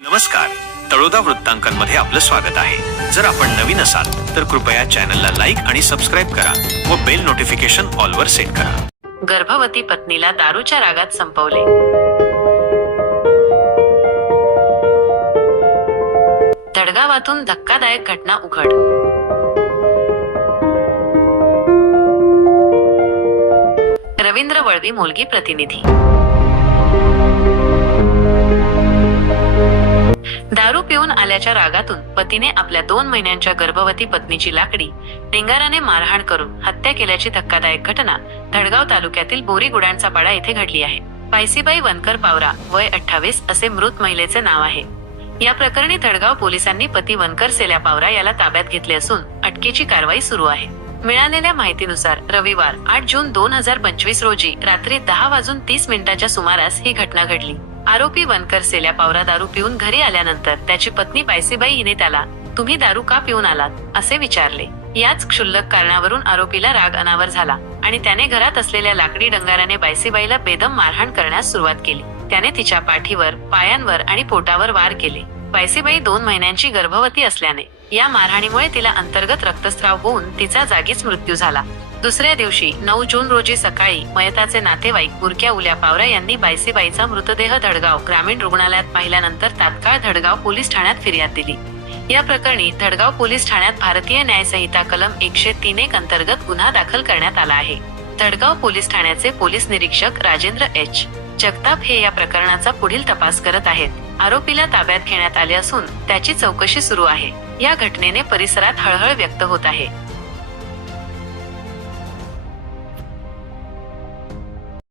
नमस्कार. तळोदा वृत्तांकनमध्ये आपलं स्वागत आहे. जर आपण नवीन असाल तर कृपया चॅनलला लाईक आणि सबस्क्राईब करा व बेल नोटिफिकेशन ऑलवर सेट करा. गर्भवती पत्नीला दारूच्या रागात संपवले. धडगावातून धक्कादायक घटना उघड. रवींद्र वळवी मुलगी प्रतिनिधी. दारू पिऊन आल्याच्या रागातून पतीने आपल्या दोन महिन्यांच्या गर्भवती पत्नीची लाकडी डेंगाराने मारहाण करून हत्या केल्याची धक्कादायक घटना धडगाव तालुक्यातील बोरी गुडांचा पाडा येथे घडली आहे. पायसीबाई वनकर पावरा वय अठ्ठावीस असे मृत महिलेचे नाव आहे. या प्रकरणी धडगाव पोलिसांनी पती वनकर सेल्या पावरा याला ताब्यात घेतले असून अटकेची कारवाई सुरू आहे. मिळालेल्या माहितीनुसार रविवार आठ जून दोन हजार पंचवीस रोजी रात्री दहा वाजून तीस मिनिटाच्या सुमारास ही घटना घडली. आरोपी वनकर सेल्या पावरा दारू पिऊन घरी आल्यानंतर त्याची पत्नी बायसीबाई हिने त्याला तुम्ही दारू का पिऊन आलात? असे विचारले. याच क्षुल्लक कारणावरून आरोपीला राग अनावर झाला आणि त्याने घरात असलेल्या लाकडी डंगाराने बायसीबाईला बेदम मारहाण करण्यास सुरुवात केली. त्याने तिच्या पाठीवर पायांवर आणि पोटावर वार केले. बायसीबाई दोन महिन्यांची गर्भवती असल्याने या मारहाणीमुळे तिला अंतर्गत रक्तस्राव होऊन तिचा जागीच मृत्यू झाला. दुसऱ्या दिवशी नऊ जून रोजी सकाळी मयताचे नातेवाईक बुरक्या उल्या पावरा यांनी बायसीबाईचा मृतदेह धडगाव ग्रामीण रुग्णालयात पाहिल्यानंतर तात्काळ धडगाव पोलीस ठाण्यात फिर्याद दिली. या प्रकरणी धडगाव पोलीस ठाण्यात भारतीय न्यायसंहिता कलम एकशे तीन एक अंतर्गत गुन्हा दाखल करण्यात आला आहे. धडगाव पोलीस ठाण्याचे पोलीस निरीक्षक राजेंद्र एच. जगताप हे या प्रकरणाचा पुढील तपास करत आहेत. आरोपीला ताब्यात घेण्यात आले असून त्याची चौकशी सुरू आहे. या घटनेने परिसरात हळहळ व्यक्त होत आहे.